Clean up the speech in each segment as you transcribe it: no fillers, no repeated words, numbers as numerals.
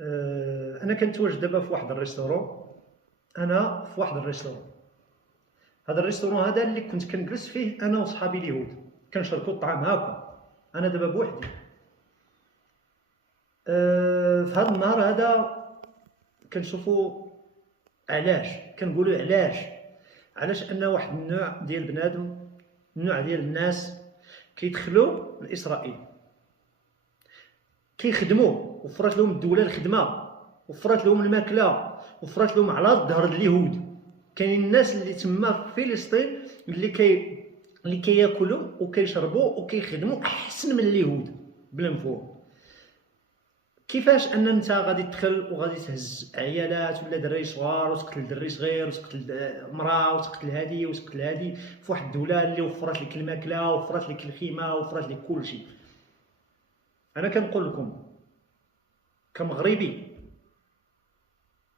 انا كنتواجد دابا في واحد الريستورون. هذا الريستورون هذا اللي كنت كنجلس فيه انا وصحابي اليهود، كنشاركوا الطعام هاكا. انا دابا بوحدي. في هذا النهار هذا كنشوفوا علاش كنقولوا علاش ان واحد النوع ديال بنادم، النوع ديال الناس كيدخلوا لاسرائيل، كيخدموا، وفرات لهم الدوله الخدمه، وفرات لهم الماكله، وفرات لهم على الظهر اليهود. كاينين الناس اللي تما في فلسطين اللي كياكلوا وكيشربوا وكيخدموا احسن من اليهود بلا مفهوم. كيفاش ان انت غادي تدخل وغادي تهز عيالات ولا دراري صغار وتقتل دري صغير وتقتل مراه وتقتل هادي وتقتل هادي في واحد الدوله اللي وفرت لك الماكله وفرت لك الخيمه وفرت لك كلشي؟ انا كنقول لكم كمغربي،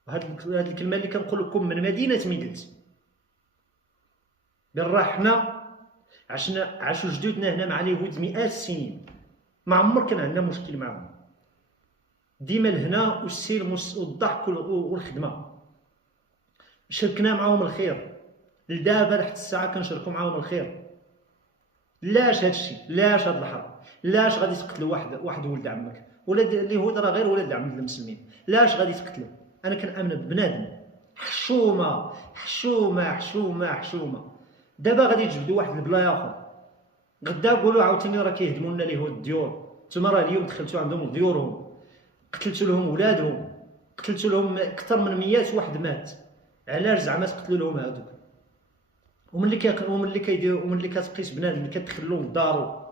هاد الكلمه اللي كنقول لكم من مدينه ميدلت، بالراه حنا عاشوا جدودنا هنا مع اليهود مئات السنين، ما عمر كان عندنا مشكل معهم. ديما الهنا والسلم والضحك والخدمه، شاركنا معاهم الخير، لدابا حتى الساعه كنشاركوا معاهم الخير. لاش هادشي؟ لاش هاد الحرب؟ لاش غادي تقتلوا واحد ولد عمك؟ ولاد اليهود راه غير ولاد عم المسلمين، لاش غادي تقتلوا؟ انا كنامن ببنادم. حشومه حشومه حشومه حشومه. دابا غادي تجبدوا واحد البلا اخر، غدا قولوا عاوتاني راه كيهدموا لنا اليهود الديور. نتوما راه اليوم دخلتوا عندهم لديورهم، قتلتوا لهم ولادهم، قتلتوا لهم اكثر من 100 واحد مات. علاش زعما تقتلوا لهم هذوك؟ وملي كيديروا وملي كتقيس بنادم اللي كتدخلوا لدارو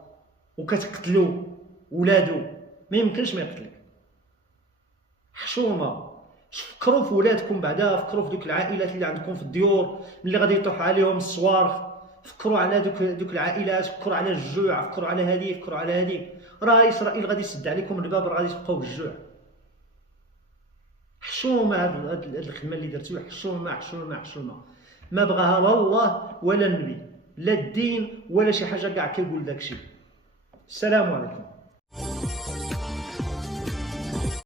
وكتقتلوا ولادو، ما يمكنش ما يقتلك. حشومه. فكروا في ولادكم بعدا، فكروا في دوك العائلات اللي عندكم في الديور اللي غادي يطيح عليهم الصوارخ، فكروا على دوك العائلات، فكروا على الجوع، فكروا على هذه، فكروا على هذه. راه اسرائيل غادي يسد عليكم الباب، راه غادي تبقاو بالجوع. حشومه هاد الخدمه اللي درتو، حشومه حشومه حشومه. ما بغاها لا الله ولا النبي، لا الدين ولا شي حاجه كاع كيقول داكشي. السلام عليكم.